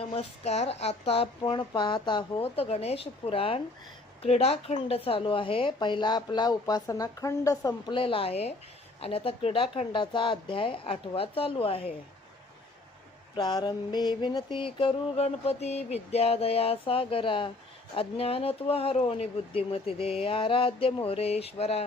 नमस्कार. आता आपण पाहत आहोत गणेश पुराण क्रीडाखंड चालू आहे. पहिला आपला उपासना खंड संपलेला आहे आणि आता क्रीडाखंडाचा अध्याय 8वा चालू आहे. प्रारंभी विनती करू गणपती विद्या दया सागरा, अज्ञानत्व हरोनी बुद्धिमती दे आराध्य मोरेश्वरा.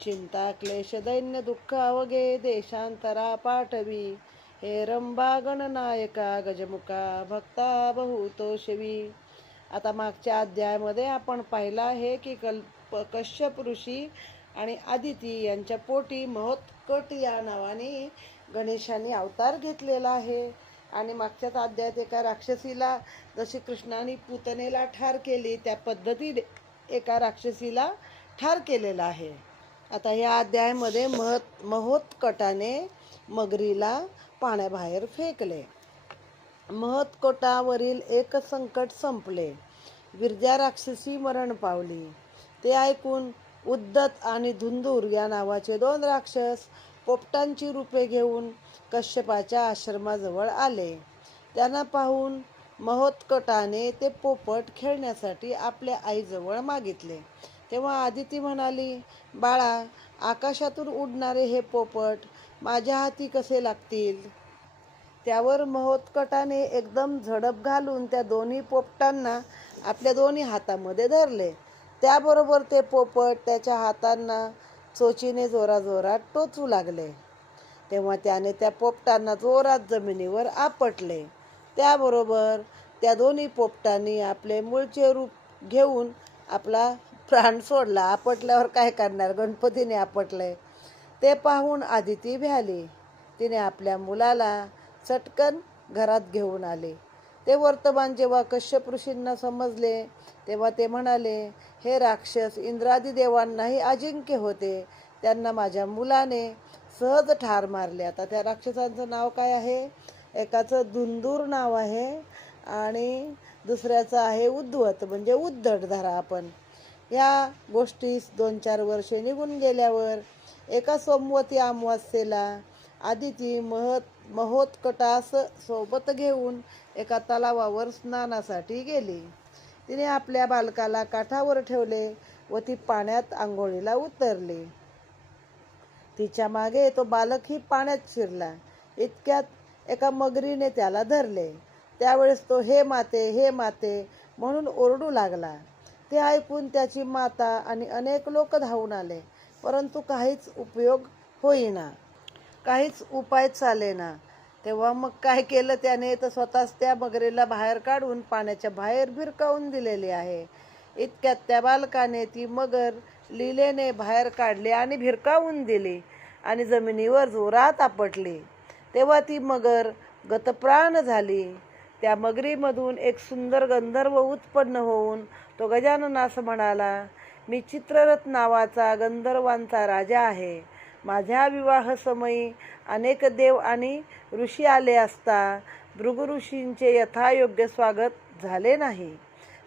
चिंता क्लेश दैन्य दुःख अवघे देशांतरा पाठवी, हे रंबा गणनायका गजमुखा भक्ता बहुतोषवी. आता मागच्या अध्यायामध्ये आपण पाहिलं आहे की कश्यप ऋषी आणि आदिती यांच्या पोटी महोत्कट या नावाने गणेशाने अवतार घेतलेला आहे. आणि मागच्याच अध्यायात एका राक्षसीला जशी कृष्णाने पूतनेला ठार केली त्या पद्धतीने एका राक्षसीला ठार केलेला आहे. आता या अध्यायामध्ये महोत्कटाने मगरीला पाण्याबाहेर फेकले. महोत्कटावरील एक संकट संपले. विरजा राक्षसी मरण पावली. ते ऐकून उद्धत आणि धुंदूर या नावाचे 2 राक्षस पोपटांची रूपे घेऊन कश्यपाच्या आश्रमाजवळ आले. त्यांना पाहून महोत्कटाने ते पोपट खेळण्यासाठी आपल्या आईजवळ मागितले. तेव्हा आदिती म्हणाली, बाळा, आकाशातून उडणारे हे पोपट माझ्या हाती कसे लागतील? त्यावर महोत्कटाने एकदम झडप घालून त्या दोन्ही पोपटांना आपल्या दोन्ही हातामध्ये धरले. त्याबरोबर ते पोपट त्याच्या हातांना चोचीने जोराजोरात टोचू लागले. तेव्हा त्याने त्या पोपटांना जोरात जमिनीवर आपटले. त्याबरोबर त्या दोन्ही पोपटांनी आपले मूळचे रूप घेऊन आपला प्राण सोडला. आपटल्यावर काय करणार, गणपतीने आपटले. ते पाहून आदिती भ्याली. तिने आपल्या मुलाला चटकन घरात घेऊन आले. ते वर्तमान जेव्हा कश्यप ऋषींना समजले तेव्हा ते म्हणाले, हे राक्षस इंद्रादी देवांनाही अजिंक्य होते, त्यांना माझ्या मुलाने सहज ठार मारले. आता त्या राक्षसांचं नाव काय आहे? एकाचं धुंदूर नाव आहे आणि दुसऱ्याचं आहे उद्धत, म्हणजे उद्धट धरा आपण. या गोष्टी 2-4 वर्षे निघून गेल्यावर एका सोमवती अमावास्येला आदिती महोत्कटास सोबत घेऊन एका तलावावर स्नानासाठी गेली. तिने आपल्या बालकाला काठावर ठेवले व ती पाण्यात आंघोळीला उतरली. तिच्या मागे तो बालकही पाण्यात शिरला. इतक्यात एका मगरीने त्याला धरले. त्यावेळेस तो हे माते म्हणून ओरडू लागला. ते ऐकून त्याची माता आणि अनेक लोक धावून आले, परंतु काहीच उपयोग होईना, काहीच उपाय चालेना. तेव्हा मग काय केलं त्याने, तर स्वतःच त्या मगरीला बाहेर काढून पाण्याच्या बाहेर भिरकावून दिलेली आहे. इतक्यात त्या बालकाने ती मगर लीलेने बाहेर काढली आणि भिरकावून दिली आणि जमिनीवर जोरात आपटली. तेव्हा ती मगर गतप्राण झाली. त्या मगरीमधून एक सुंदर गंधर्व उत्पन्न होऊन तो गजाननास म्हणाला, मी चित्ररथ नावाचा गंधर्वांचा राजा आहे. माझ्या विवाहसमयी अनेक देव आणि ऋषी आले असता भृगु ऋषींचे यथायोग्य स्वागत झाले नाही.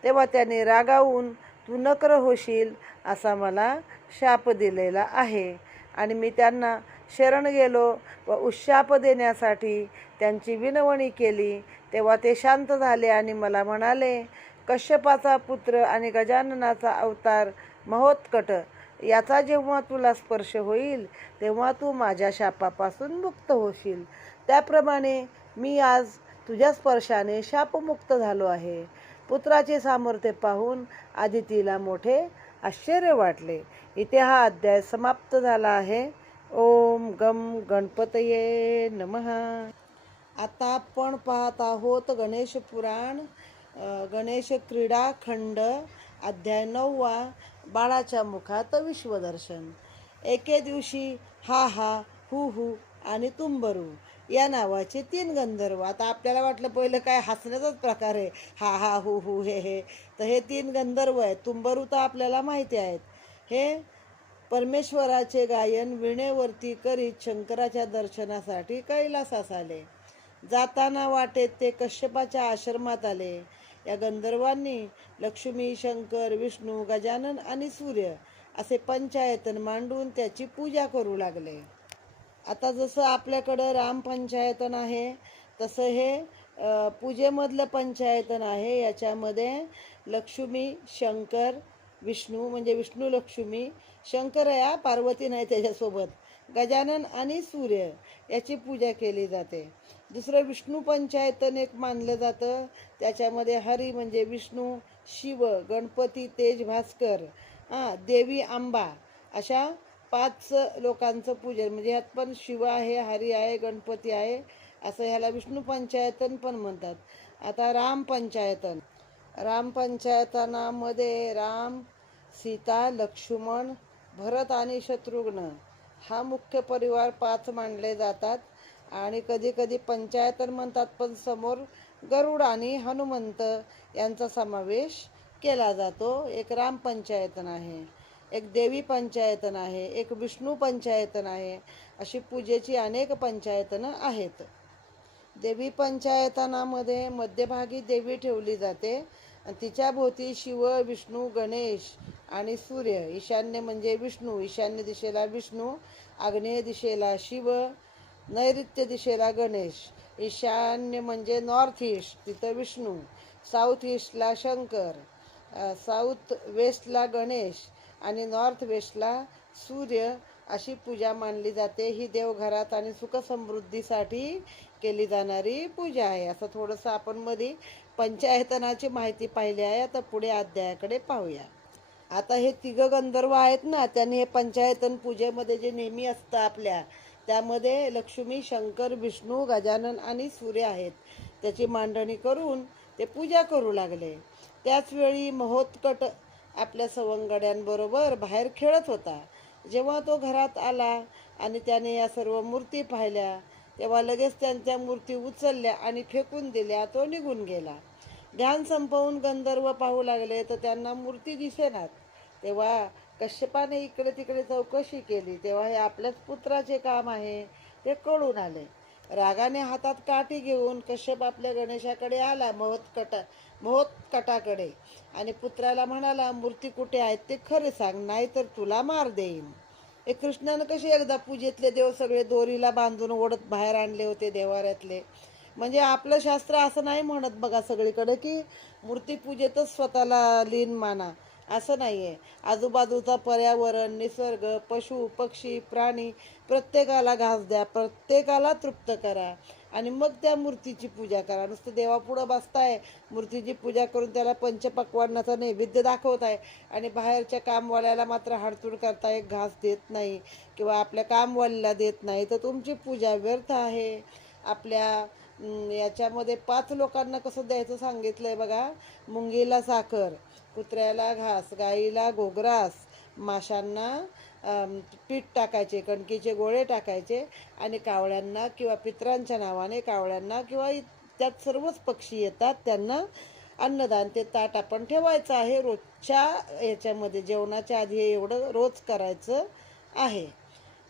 तेव्हा त्याने रागावून तू नकर होशील असा मला शाप दिलेला आहे आणि मी त्यांना शरण गेलो व उशाप देण्यासाठी त्यांची विनवणी केली. तेव्हा ते शांत झाले आणि मला म्हणाले, कश्यपाचा पुत्र आणि गजाननाचा अवतार महोत्कट याचा जेव्हा तुला स्पर्श होईल तेव्हा तू माझ्या शापापासून मुक्त होशील. त्याप्रमाणे मी आज तुझ्या स्पर्शाने शापमुक्त झालो आहे. पुत्राचे सामर्थ्य पाहून आदितीला मोठे आश्चर्य वाटले. इथे हा अध्याय समाप्त झाला आहे. ओम गम गणपतये नमः. आता आपण पाहत आहोत गणेश पुराण गणेश क्रीडाखंड अध्याय 9वा, बाळाच्या मुखात विश्वदर्शन. एके दिवशी हा हा, हु हु आणि तुंबरू या नावाचे 3 गंधर्व. आता आपल्याला वाटलं पहिलं काय हसण्याचाच प्रकार आहे, हा हा हु हु हे. तर हे 3 गंधर्व आहेत. तुंबरू तर आपल्याला माहिती आहेत. हे परमेश्वराचे गायन विणेवरती करीत शंकराच्या दर्शनासाठी कैलासास आले. जाताना वाटेत ते कश्यपाच्या आश्रमात आले. या गंधर्वांनी लक्ष्मी, शंकर, विष्णू, गजानन आणि सूर्य असे पंचायतन मांडून त्याची पूजा करू लागले. आता जसं आपल्याकडं राम पंचायतन आहे तसं हे पूजेमधलं पंचायतन आहे. याच्यामध्ये लक्ष्मी, शंकर, विष्णू म्हणजे विष्णू लक्ष्मी, शंकर या पार्वती नाही त्याच्यासोबत, गजानन आणि सूर्य याची पूजा केली जाते. दुसरं विष्णू पंचायतन एक मानलं जातं. त्याच्यामध्ये हरी म्हणजे विष्णू, शिव, गणपती, तेज, भास्कर, देवी अंबा अशा 5 लोकांचं पूजन. म्हणजे ह्यात पण शिव आहे, हरी आहे, गणपती आहे, असं ह्याला विष्णू पंचायतन पण म्हणतात. आता राम पंचायतन. राम पंचायतनामध्ये राम, सीता, लक्ष्मण, भरत आणि शत्रुघ्न हा मुख्य परिवार 5 मानले जातात. आणि कधी कधी पंचायतन म्हणतात, पण समोर गरुड आणि हनुमंत यांचा समावेश केला जातो. एक राम पंचायतन आहे, एक देवी पंचायतन आहे, एक विष्णू पंचायतन आहे. अशी पूजेची अनेक पंचायतनं आहेत. देवी पंचायतनामध्ये मध्यभागी देवी ठेवली जाते आणि तिच्या भोवती शिव, विष्णू, गणेश आणि सूर्य. ईशान्य म्हणजे विष्णू, ईशान्य दिशेला विष्णू, आग्नेय दिशेला शिव, नैऋत्य दिशेला गणेश. ईशान्य म्हणजे नॉर्थ ईस्ट, तिथं विष्णू, साऊथ ईस्टला शंकर, साऊथ वेस्टला गणेश आणि नॉर्थ वेस्टला सूर्य. अशी पूजा मानली जाते. ही देवघरात आणि सुखसमृद्धीसाठी केली जाणारी पूजा आहे. असं थोडंसं आपण मध्ये पंचायतनाची माहिती पाहिली आहे. आता पुढे अध्यायाकडे पाहूया. आता हे 3 गंधर्व आहेत ना, त्यांनी हे पंचायतन पूजेमध्ये जे नेहमी असतं आपल्या, त्यामध्ये लक्ष्मी, शंकर, विष्णू, गजानन आणि सूर्य आहेत. त्याची मांडणी करून ते पूजा करू लागले. त्याचवेळी महोत्कट आपल्या सवंगड्यांबरोबर बाहेर खेळत होता. जेव्हा तो घरात आला आणि त्याने या सर्व मूर्ती पाहिल्या, तेव्हा लगेच त्यांच्या मूर्ती उचलल्या आणि फेकून दिल्या. तो निघून गेला. ध्यान संपवून गंधर्व पाहू लागले तर त्यांना मूर्ती दिसेनात. तेव्हा कश्यपाने इकडे तिकडे चौकशी केली. तेव्हा हे आपल्याच पुत्राचे काम आहे ते कळून आले. रागाने हातात काठी घेऊन कश्यप आपल्या गणेशाकडे आला, महोत्कटाकडे, आणि पुत्राला म्हणाला, मूर्ती कुठे आहेत ते खरे सांग, नाही तर तुला मार देईन. हे कृष्णानं कसे एकदा पूजेतले देव सगळे दोरीला बांधून ओढत बाहेर आणले होते देवाऱ्यातले. म्हणजे आपलं शास्त्र असं नाही म्हणत बघा सगळीकडे की मूर्तीपूजेतच स्वतःला लीन माना, असं नाही आहे. आजूबाजूचा पर्यावरण, निसर्ग, पशु पक्षी, प्राणी प्रत्येकाला घास द्या, प्रत्येकाला तृप्त करा आणि मग त्या मूर्तीची पूजा करा. नुसतं देवापुढं बसताय, मूर्तीची पूजा करून त्याला पंचपक्वान्नाचा नैवेद्य दाखवताय आणि बाहेरच्या कामवाल्याला मात्र हाडतूड करताय, घास देत नाही किंवा आपल्या कामवालीला देत नाही, तर तुमची पूजा व्यर्थ आहे. आपल्या याच्यामध्ये 5 लोकांना कसं द्यायचं सांगितलंय बघा. मुंगीला साखर, कुत्र्याला घास, गाईला गोग्रास, माशांना पीठ टाकायचे, कणकीचे गोळे टाकायचे आणि कावळ्यांना किंवा पित्रांच्या नावाने कावळ्यांना किंवा त्यात सर्वच पक्षी येतात त्यांना अन्नदान, ते ताट आपण ठेवायचं आहे. रोजच्या याच्यामध्ये जेवणाच्या आधी हे एवढं रोज करायचं आहे.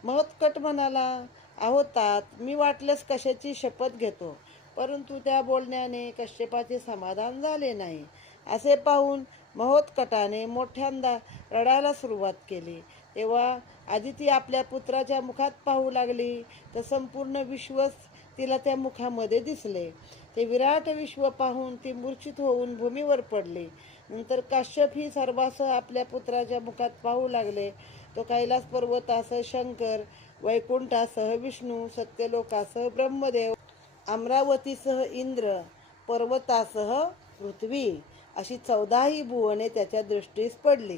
महोत्कट म्हणाला, अहो तात, मी वाटल्यास कशाची शपथ घेतो. परंतु त्या बोलण्याने कश्यपाचे समाधान झाले नाही. असे पाहून महोत्कटाने मोठ्यांदा रडायला सुरुवात केली. तेव्हा आदिती आपल्या पुत्राच्या मुखात पाहू लागली तर संपूर्ण विश्वच तिला त्या मुखामध्ये दिसले. ते विराट विश्व पाहून ती मूर्छित होऊन भूमीवर पडली. नंतर काश्यप ही सर्वासह आपल्या पुत्राच्या मुखात पाहू लागले. तो कैलास पर्वतासह शंकर, वैकुंठासह विष्णू, सत्यलोकासह ब्रह्मदेव, अमरावतीसह इंद्र, पर्वतासह पृथ्वी अशी 14ही भुवने त्याच्या दृष्टीस पडली.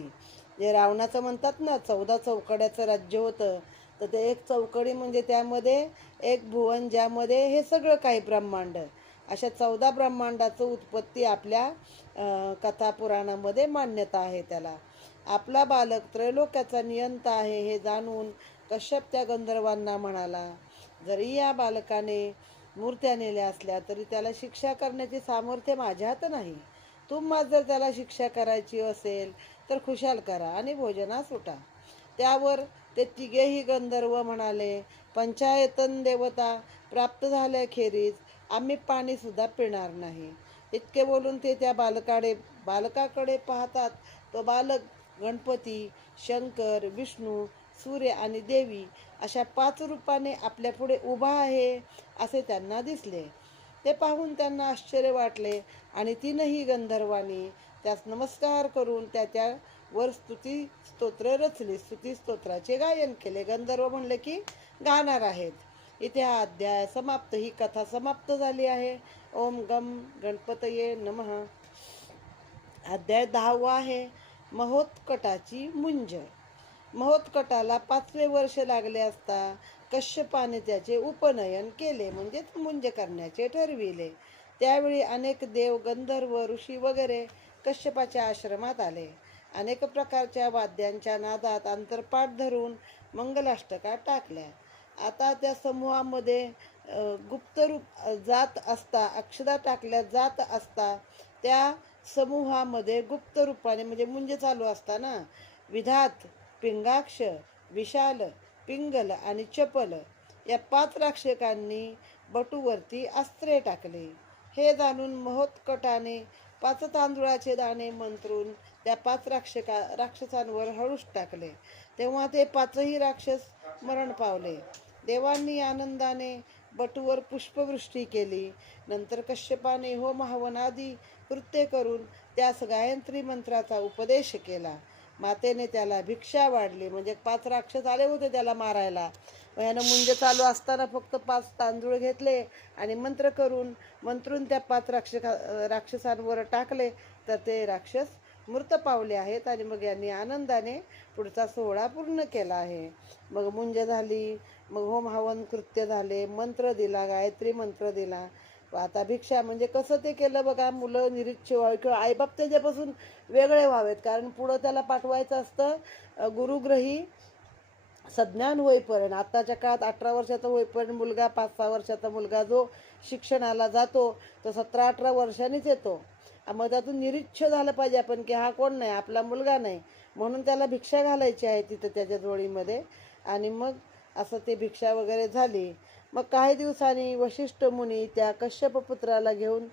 जे रावणाचं म्हणतात ना 14 चौकड्याचं राज्य होतं, तर ते एक चौकडी म्हणजे त्यामध्ये एक भुवन, ज्यामध्ये हे सगळं काही ब्रह्मांड, अशा 14 ब्रह्मांडाचं उत्पत्ती आपल्या कथा पुराणामध्ये मान्यता आहे त्याला. आपला बालक त्रैलोक्याचा नियंता आहे हे जाणून कश्यप त्या गंधर्वांना म्हणाला, जरी या बालकाने मूर्त्या नेल्या असल्या तरी त्याला शिक्षा करण्याचे सामर्थ्य माझ्यात नाही. तुम्हाला जर त्याला शिक्षा करायची असेल तर खुशाल करा आणि भोजनास उठा. त्यावर ते 3ही गंधर्व म्हणाले, पंचायतन देवता प्राप्त झाल्याखेरीज आम्ही पाणी सुद्धा पिणार नाही. इतके बोलून ते त्या बालकाकडे पाहतात. तो बालक गणपती, शंकर, विष्णू, सूर्य आणि देवी अशा 5 रूपाने आपल्या पुढे उभा आहे असे त्यांना दिसले. ते पाहून त्यांना आश्चर्य वाटले आणि तीनही गंधर्वांनी त्यास नमस्कार करून त्याच्यावर स्तुती स्तोत्र रचली, स्तुती स्तोत्राचे गायन केले. गंधर्व म्हणले की गाणार आहेत. इथे हा अध्याय समाप्त, ही कथा समाप्त झाली आहे. ओम गम गणपतये नमः. अध्याय 10 आहे, महोत्कटाची मुंज. महोत्कटाला 5वे वर्ष लागले असता कश्यपाने त्याचे उपनयन केले, म्हणजेच मुंज करण्याचे ठरविले. त्यावेळी अनेक देव, गंधर्व, ऋषी वगैरे कश्यपाच्या आश्रमात आले. अनेक प्रकारच्या वाद्यांच्या नादात अंतरपाठ धरून मंगलाष्टका टाकल्या. आता त्या समूहामध्ये गुप्तरूप जात असता, अक्षदा टाकल्या जात असता, त्या समूहामध्ये गुप्त रूपाने म्हणजे मुंज चालू असताना विधात, पिंगाक्ष, विशाल, पिंगल आणि चपल या 5 राक्षकांनी बटूवरती अस्त्रे टाकले. हे जाणून महोत्कटाने 5 तांदुळाचे दाणे मंत्रून त्या 5 राक्षसांवर हळूच टाकले. तेव्हा ते 5ही राक्षस मरण पावले. देवांनी आनंदाने बटूवर पुष्पवृष्टी केली. नंतर कश्यपाने होम हवन आदी कृत्य करून त्यास गायत्री मंत्राचा उपदेश केला. मातेने त्याला भिक्षा वाढली, म्हणजे 5 राक्षस आले होते त्याला मारायला. यानं मुंज चालू असताना फक्त 5 तांदूळ घेतले आणि मंत्रून त्या 5 राक्षसांवर टाकले, तर ते राक्षस मृत पावले आहेत. आणि मग यांनी आनंदाने पुढचा सोहळा पूर्ण केला आहे. मग मुंज झाली, मग होम हवन कृत्य झाले, मंत्र दिला, गायत्री मंत्र दिला. आता भिक्षा म्हणजे कसं ते केलं बघा. मुलं निरीच्छ व्हावे किंवा आईबाप त्याच्यापासून वेगळे व्हावेत, कारण पुढं त्याला पाठवायचं असतं गुरुग्रही सज्ञान होईपर्यंत. आत्ताच्या काळात 18 वर्षाचा होईपर्यंत मुलगा, 5-6 वर्षाचा मुलगा जो शिक्षणाला जातो तो 17-18 वर्षांनीच येतो. मग त्यातून निरीच्छ झालं पाहिजे आपण की हा कोण नाही, आपला मुलगा नाही, म्हणून त्याला भिक्षा घालायची आहे तिथं त्याच्या जोडीमध्ये. आणि मग असं ते भिक्षा वगैरे झाली. मग काही दिवसांनी वशिष्ठ मुनी त्या कश्यप पुत्राला घेऊन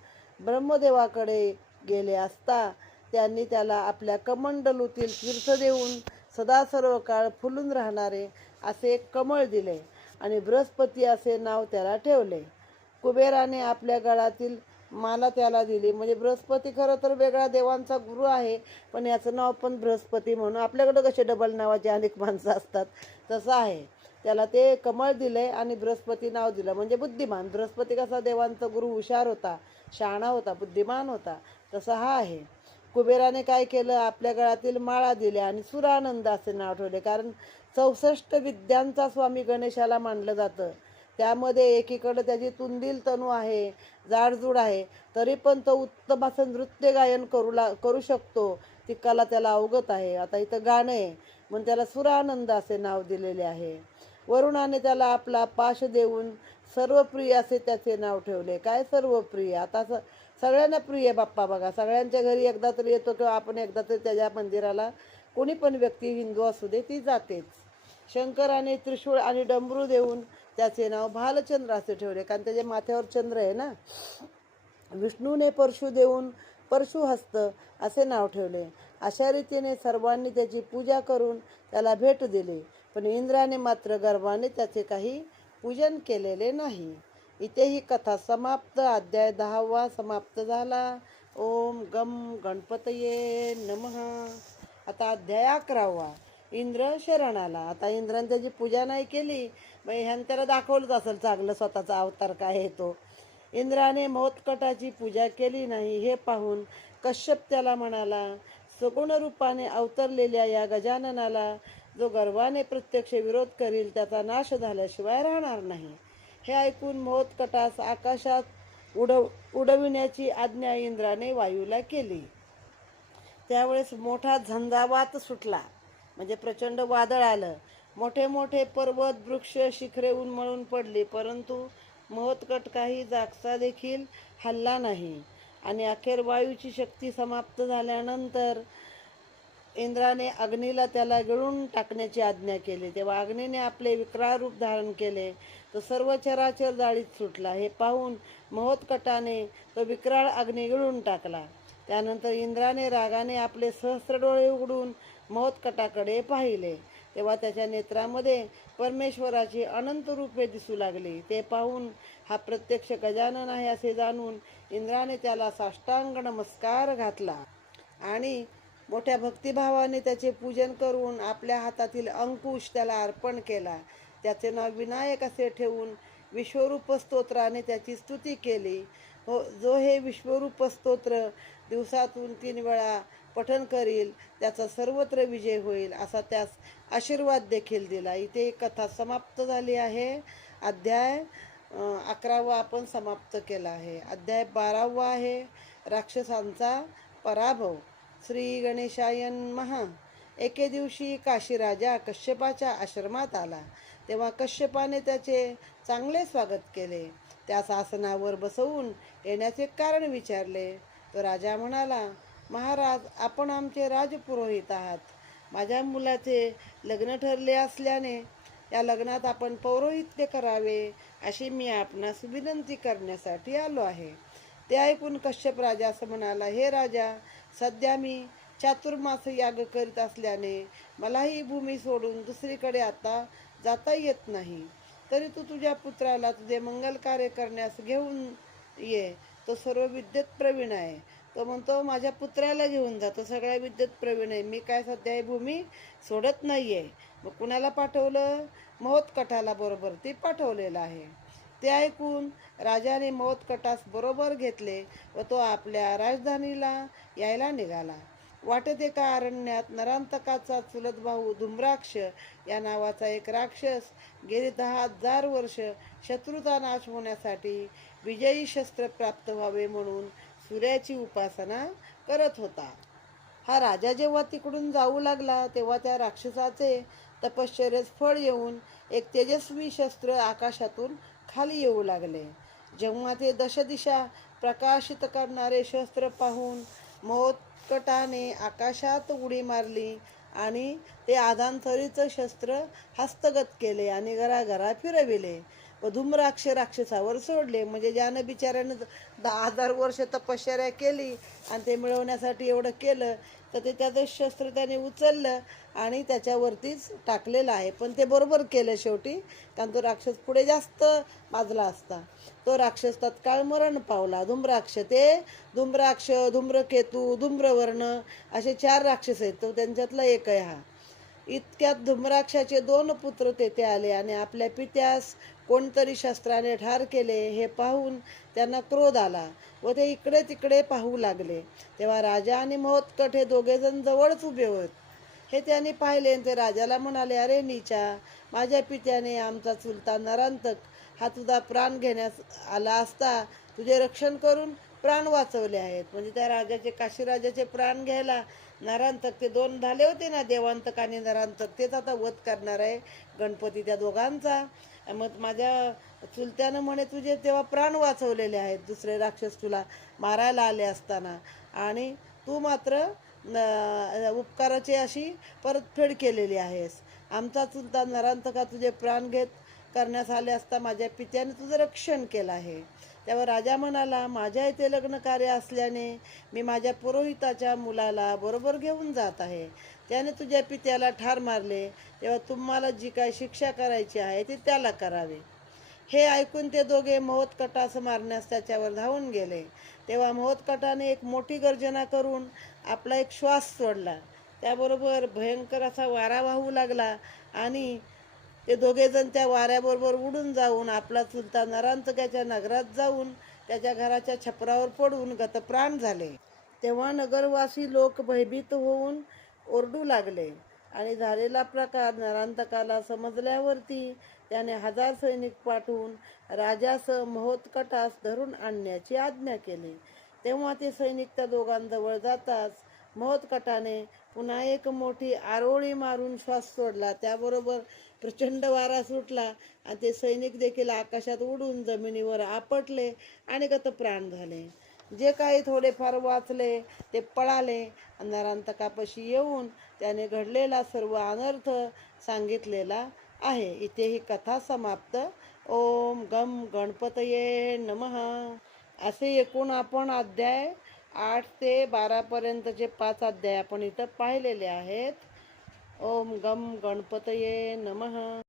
ब्रह्मदेवाकडे गेले असता त्यांनी त्याला आपल्या कमंडलूतील तीर्थ देऊन सदा सर्व काळ फुलून राहणारे असे एक कमळ दिले आणि बृहस्पती असे नाव त्याला ठेवले. कुबेराने आपल्या गळातील माला त्याला दिली. म्हणजे बृहस्पती खरं तर वेगळा देवांचा गुरु आहे, पण याचं नाव पण बृहस्पती म्हणून. आपल्याकडं कसे डबल नावाचे अनेक माणसं असतात तसं आहे. त्याला ते कमळ दिले आणि बृहस्पती नाव दिलं, म्हणजे बुद्धिमान. बृहस्पती कसा देवांचा गुरु, हुशार होता, शहाणा होता, बुद्धिमान होता, तसा हा आहे. कुबेराने काय केलं, आपल्या गळातील माळा दिल्या आणि सुरानंद असे नाव ठेवले, कारण 64 विद्यांचा स्वामी गणेशाला मानलं जातं. त्यामध्ये एकीकडं त्याची तुंदील तनू आहे, जाडजूड आहे, तरी पण तो उत्तम असं नृत्य गायन करू शकतो. ती कला त्याला अवगत आहे. आता इथं गाणं आहे म्हणून त्याला सुरानंद असे नाव दिलेले आहे. वरुणाने त्याला आपला पाश देऊन सर्वप्रिय असे त्याचे नाव ठेवले. काय सर्वप्रिय? आता सगळ्यांना प्रिय बाप्पा बघा. सगळ्यांच्या घरी एकदा तरी येतो किंवा आपण एकदा तरी त्याच्या मंदिराला कोणी पण व्यक्ती, हिंदू असू दे, ती जातेच. शंकराने त्रिशूळ आणि डमरू देऊन त्याचे नाव भालचंद्र असे ठेवले, कारण त्याच्या माथ्यावर चंद्र आहे ना. विष्णूने परशु देऊन परशुहस्त असे नाव ठेवले. अशा रीतीने सर्वांनी त्याची पूजा करून त्याला भेट दिली, पण इंद्राने मात्र गर्वाने त्याचे काही पूजन केलेले नाही. इथे ही कथा समाप्त. अध्याय 10 समाप्त झाला. ओम गम गणपतये नमः. आता अध्याय 11 इंद्र शरणाला. आता इंद्राने त्याची पूजा नाही केली, मग ह्यानं त्याला दाखवलंच असेल चांगलं स्वतःचा अवतार काय आहे तो. इंद्राने महोत्कटाची पूजा केली नाही हे पाहून कश्यप त्याला म्हणाला, सगुण रूपाने अवतरलेल्या या गजाननाला जो गर्वाने प्रत्यक्ष विरोध करील त्याचा नाश झाल्याशिवाय राहणार नाही. हे ऐकून महोत्कटास आकाशात उडविण्याची आज्ञा इंद्राने वायूला केली. त्यावेळेस मोठा झंझावात सुटला, म्हणजे प्रचंड वादळ आलं. मोठे मोठे पर्वत, वृक्ष, शिखरे उन्मळून पडली, परंतु महोत्कट काही जागचा देखील हलला नाही. आणि अखेर वायूची शक्ती समाप्त झाल्यानंतर इंद्राने अग्नीला त्याला गिळून टाकण्याची आज्ञा केली. तेव्हा अग्नीने आपले विक्राळ रूप धारण केले, तो सर्व चराचर जाळीत सुटला. हे पाहून महोत्कटाने तो विक्राळ अग्नी गिळून टाकला. त्यानंतर इंद्राने रागाने आपले सहस्र डोळे उघडून महोत्कटाकडे पाहिले. तेव्हा त्याच्या नेत्रामध्ये परमेश्वराची अनंत रूपे दिसू लागली. ते पाहून हा प्रत्यक्ष गजानन आहे असे जाणून इंद्राने त्याला साष्टांग नमस्कार घातला आणि मोठ्या भक्तिभावाने त्याचे पूजन करून आपल्या हातातील अंकुश त्याला अर्पण केला. त्याचे नाव विनायक असे ठेवून विश्वरूप स्तोत्राने त्याची स्तुती केली. जो हे विश्वरूप स्तोत्र दिवसातून 3 वेळा पठण करील त्याचा सर्वत्र विजय होईल असा त्यास आशीर्वाद देखील दिला. इथे एक कथा समाप्त झाली आहे. अध्याय 11वा आपण समाप्त केला आहे. अध्याय 12वा आहे राक्षसांचा पराभव. श्री गणेशाय नमः. एके दिवशी काशीराजा कश्यपाच्या आश्रमात आला. तेव्हा कश्यपाने त्याचे चांगले स्वागत केले. त्यास आसनावर बसवून येण्याचे कारण विचारले. तो राजा म्हणाला, महाराज, आपण आमचे राजपुरोहित आहात. माझ्या मुलाचे लग्न ठरले असल्याने या लग्नात आपण पौरोहित्य करावे अशी मी आपणास विनंती करण्यासाठी आलो आहे. ते ऐकून कश्यप राजा असं म्हणाला, हे राजा, सध्या मी चातुर्मास याग करीत असल्याने मला ही भूमी सोडून दुसरीकडे आता जाता येत नाही. तरी तू तुझ्या पुत्राला तुझे मंगल कार्य करण्यास घेऊन ये. तो सर्व विद्येत प्रवीण आहे. तो म्हणतो माझ्या पुत्राला घेऊन जा, तो सगळ्या विद्येत प्रवीण आहे. मी काय सध्या ही भूमी सोडत नाहीये. मग कुणाला पाठवलं? महोत्कटाला बरोबर ती पाठवलेलं आहे. ते ऐकून राजाने महोत्कटास बरोबर घेतले व तो आपल्या राजधानीला यायला निघाला. वाटेत एका अरण्यात नरांतकाचा चुलत भाऊ धूम्राक्ष या नावाचा एक राक्षस गेली 10,000 वर्ष शत्रूचा नाश होण्यासाठी विजयी शस्त्र प्राप्त व्हावे म्हणून सूर्याची उपासना करत होता. हा राजा जेव्हा तिकडून जाऊ लागला तेव्हा त्या राक्षसाचे तपश्चर्येस फळ येऊन एक तेजस्वी शस्त्र आकाशातून खाली येऊ लागले. जेव्हा ते दशदिशा प्रकाशित करणारे शस्त्र पाहून महोत्कटाने आकाशात उडी मारली आणि ते आधांतरीचं शस्त्र हस्तगत केले आणि घराघरा फिरविले व धूम्राक्ष राक्षसावर सोडले. म्हणजे ज्यानं बिचाऱ्यानं 10,000 वर्ष तपश्चर्या केली आणि ते मिळवण्यासाठी एवढं केलं तर ते त्याचं शस्त्र त्याने उचललं आणि त्याच्यावरतीच टाकलेलं आहे. पण ते बरोबर केलं शेवटी, कारण तो राक्षस पुढे जास्त माजला असता. तो राक्षस तत्काळ मरण पावला. धूम्राक्ष, धूम्रकेतू, धूम्रवर्ण असे 4 राक्षस आहेत. तो त्यांच्यातला एक आहे हा. इतक्यात धूम्राक्षाचे 2 पुत्र तेथे आले आणि आपल्या पित्यास कोणतरी शस्त्राने ठार केले हे पाहून त्यांना क्रोध आला व ते इकडे तिकडे पाहू लागले. तेव्हा राजा आणि महोत्कट हे दोघेजण जवळच उभे होत. हे त्यांनी पाहिले आणि ते राजाला म्हणाले, अरे नीचा, माझ्या पित्याने आमचा चुलता नरांतक हा तुझा प्राण घेण्यास आला असता तुझे रक्षण करून प्राण वाचवले आहेत. म्हणजे त्या राजाचे, काशीराजाचे प्राण घ्यायला नरांतक, ते 2 झाले होते ना, देवांतक आणि नरांतक, तेच आता वध करणार आहे गणपती त्या दोघांचा. मग माझ्या चुलत्यानं म्हणे तुझे तेव्हा प्राण वाचवलेले आहेत दुसरे राक्षस तुला मारायला आले असताना, आणि तू मात्र उपकाराची अशी परतफेड केलेली आहेस. आमचा चुलता नरांतका तुझे प्राण घेत करण्यास आले असता माझ्या पित्याने तुझं रक्षण केलं आहे. तेव्हा राजा म्हणाला, माझ्या इथे लग्न कार्य असल्याने मी माझ्या पुरोहिताच्या मुलाला बरोबर घेऊन जात आहे. त्याने तुझ्या पित्याला ठार मारले, तेव्हा तुम्हाला जी काय शिक्षा करायची आहे ती त्याला करावे. हे ऐकून ते दोघे महोत्कटास मारण्यास त्याच्यावर धावून गेले. तेव्हा महोत्कटाने एक मोठी गर्जना करून आपला एक श्वास सोडला. त्याबरोबर भयंकर असा वारा वाहू लागला आणि ते दोघेजण त्या वाऱ्याबरोबर उडून जाऊन आपला चुलता नरांतकाच्या नगरात जाऊन त्याच्या घराच्या छपरावर पडून गतप्राण झाले. तेव्हा नगरवासी लोक भयभीत होऊन ओरडू लागले आणि झालेला प्रकार नरांतकाला समजल्यावरती त्याने 1000 सैनिक पाठवून राजासह महोत्कटास धरून आणण्याची आज्ञा केली. तेव्हा ते सैनिक त्या दोघांजवळ जाताच महोत्कटाने पुन्हा एक मोठी आरोळी मारून श्वास सोडला. त्याबरोबर प्रचंड वारा सुटला आणि ते सैनिक देखील आकाशात उडून जमिनीवर आपटले आणि गतप्राण झाले. जे काही थोडेफार वाचले ते पळाले. नरांतकापाशी येऊन त्याने घडलेला सर्व अनर्थ सांगितलेला आहे. इथे ही कथा समाप्त. ओम गम गणपतये नमः. असे एकूण आपण अध्याय 8 ते 12 पर्यंतचे 5 अध्याय आपण इथं पाहिलेले आहेत. ओम गम गणपतये नमः.